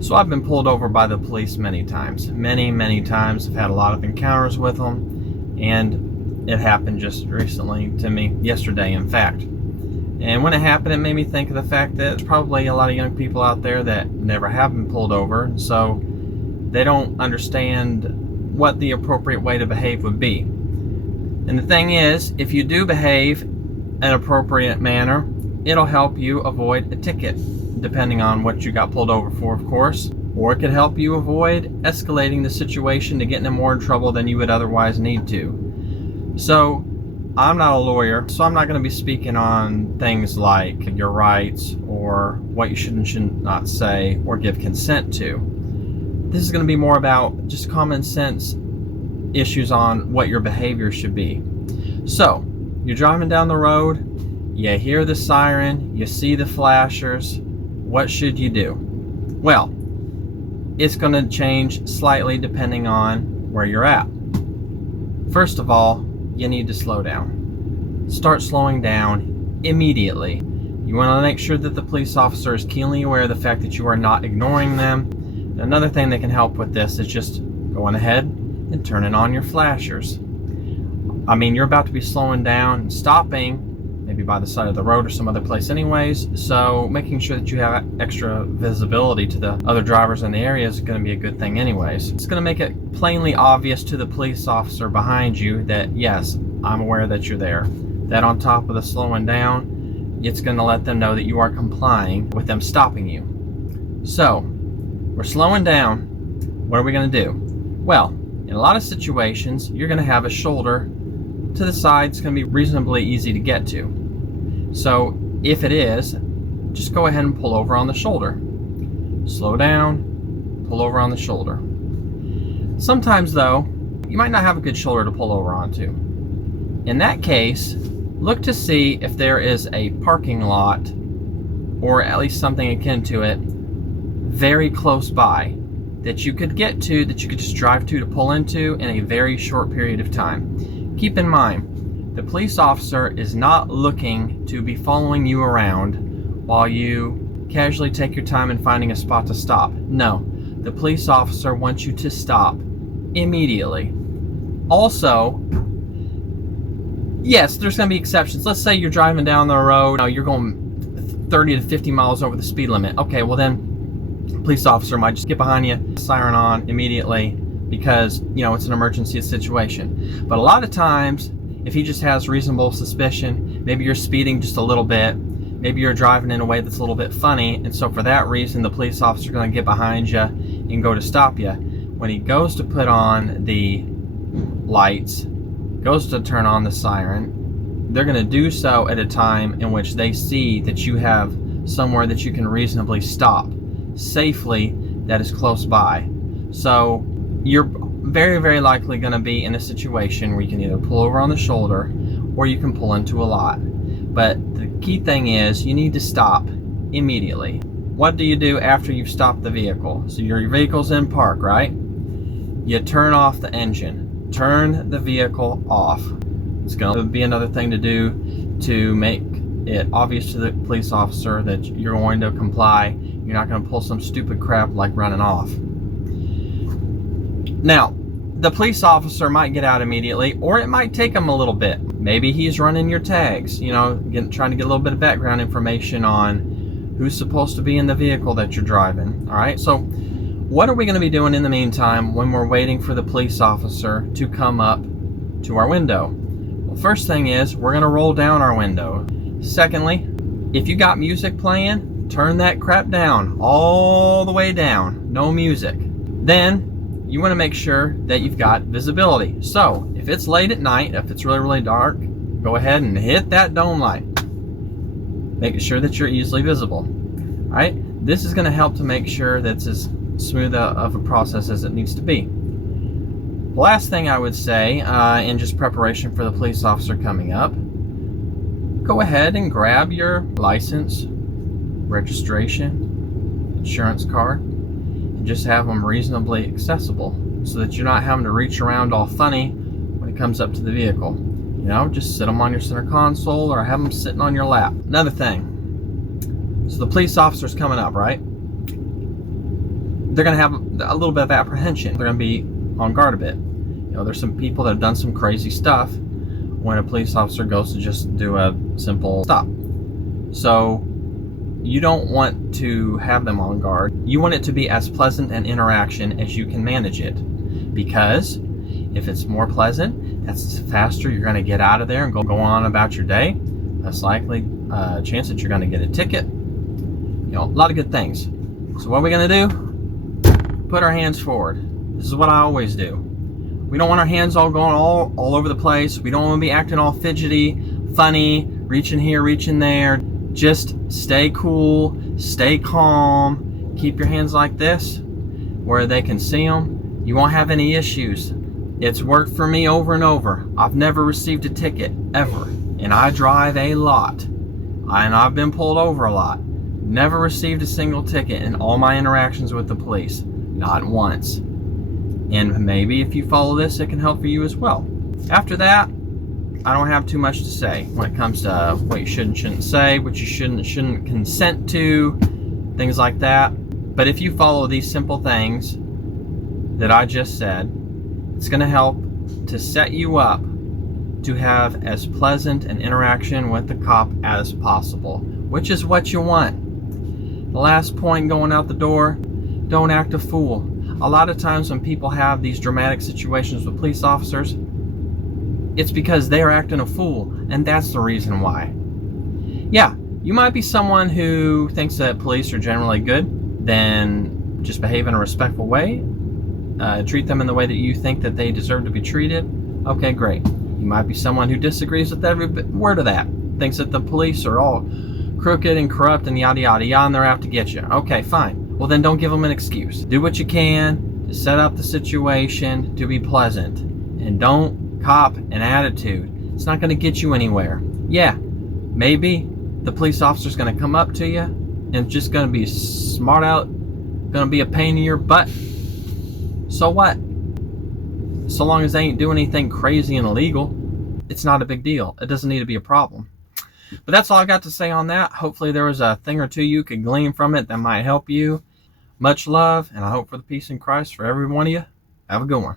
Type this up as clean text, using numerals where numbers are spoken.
So I've been pulled over by the police many times. Many times. I've had a lot of encounters with them, and it happened just recently to me, yesterday in fact. And when it happened, it made me think of the fact that there's probably a lot of young people out there that never have been pulled over, so they don't understand what the appropriate way to behave would be. And the thing is, if you do behave in an appropriate manner, it'll help you avoid a ticket, depending on what you got pulled over for, of course. Or it could help you avoid escalating the situation to getting in more trouble than you would otherwise need to. So, I'm not a lawyer, so I'm not going to be speaking on things like your rights or what you should and should not say or give consent to. This is going to be more about just common sense issues on what your behavior should be. So, you're driving down the road, you hear the siren, you see the flashers. What should you do? Well, it's going to change slightly depending on where you're at. First of all, you need to slow down. Start slowing down immediately. You want to make sure that the police officer is keenly aware of the fact that you are not ignoring them. Another thing that can help with this is just going ahead and turning on your flashers. I mean, you're about to be slowing down and stopping, maybe by the side of the road or some other place anyways, so making sure that you have extra visibility to the other drivers in the area is going to be a good thing anyways. It's going to make it plainly obvious to the police officer behind you that, yes, I'm aware that you're there. That on top of the slowing down, it's going to let them know that you are complying with them stopping you. So, we're slowing down. What are we going to do? Well, in a lot of situations, you're going to have a shoulder to the side. It's going to be reasonably easy to get to. So if it is, just go ahead and pull over on the shoulder. Slow down, pull over on the shoulder. Sometimes though, you might not have a good shoulder to pull over onto. In that case, look to see if there is a parking lot or at least something akin to it very close by that you could get to, that you could just drive to pull into in a very short period of time. Keep in mind, the police officer is not looking to be following you around while you casually take your time in finding a spot to stop. No, the police officer wants you to stop immediately. Also, yes, there's going to be exceptions. Let's say you're driving down the road, you're going 30 to 50 miles over the speed limit. Okay, well then, the police officer might just get behind you, siren on immediately, because, it's an emergency situation. But a lot of times, if he just has reasonable suspicion, maybe you're speeding just a little bit, maybe you're driving in a way that's a little bit funny, and so for that reason, the police officer is going to get behind you and go to stop you. When he goes to put on the lights, goes to turn on the siren, they're going to do so at a time in which they see that you have somewhere that you can reasonably stop safely that is close by. So you're very likely going to be in a situation where you can either pull over on the shoulder or you can pull into a lot. But the key thing is you need to stop immediately. What do you do after you've stopped the vehicle? So your vehicle's in park, right? You turn off the engine. Turn the vehicle off. It's going to be another thing to do to make it obvious to the police officer that you're going to comply. You're not going to pull some stupid crap like running off. Now, the police officer might get out immediately, or it might take him a little bit. Maybe he's running your tags, trying to get a little bit of background information on who's supposed to be in the vehicle that you're driving. All right, so what are we going to be doing in the meantime when we're waiting for the police officer to come up to our window? Well, first thing is we're going to roll down our window. Secondly, if you got music playing, turn that crap down, all the way down, no music. Then you want to make sure that you've got visibility. So if it's late at night, if it's really dark, go ahead and hit that dome light, making sure that you're easily visible. All right, this is going to help to make sure that's as smooth of a process as it needs to be. The last thing I would say, in just preparation for the police officer coming up, go ahead and grab your license, registration, insurance card, and just have them reasonably accessible so that you're not having to reach around all funny when it comes up to the vehicle. Just sit them on your center console or have them sitting on your lap. Another thing, so the police officer's coming up, right? they're going to have a little bit of apprehension. They're going to be on guard a bit. There's some people that have done some crazy stuff when a police officer goes to just do a simple stop. So you don't want to have them on guard. You want it to be as pleasant an interaction as you can manage it, because if it's more pleasant, that's faster you're going to get out of there and go on about your day. Less likely chance that you're going to get a ticket. A lot of good things. So what are we going to do? Put our hands forward. This is what I always do. We don't want our hands all going all over the place. We don't want to be acting all fidgety, funny, reaching here, reaching there. Just stay cool, stay calm. Keep your hands like this where they can see them. You won't have any issues. It's worked for me over and over. I've never received a ticket, ever. And I drive a lot. And I've been pulled over a lot. Never received a single ticket in all my interactions with the police. Not once. And maybe if you follow this, it can help for you as well. After that, I don't have too much to say when it comes to what you should and shouldn't say, what you shouldn't consent to, things like that. But if you follow these simple things that I just said, it's going to help to set you up to have as pleasant an interaction with the cop as possible, which is what you want. The last point going out the door, don't act a fool. A lot of times when people have these dramatic situations with police officers, it's because they are acting a fool, and that's the reason why. Yeah, you might be someone who thinks that police are generally good, then just behave in a respectful way, treat them in the way that you think that they deserve to be treated. Okay, great. You might be someone who disagrees with every word of that, thinks that the police are all crooked and corrupt and yada yada yada, and they're out to get you. Okay, fine. Well, then don't give them an excuse. Do what you can to set up the situation to be pleasant, and don't cop an attitude. It's not going to get you anywhere. Yeah, maybe the police officer's going to come up to you and just going to be smart out, going to be a pain in your butt. So what? So long as they ain't doing anything crazy and illegal, it's not a big deal. It doesn't need to be a problem. But that's all I got to say on that. Hopefully there was a thing or two you could glean from it that might help you. Much love, and I hope for the peace in Christ for every one of you. Have a good one.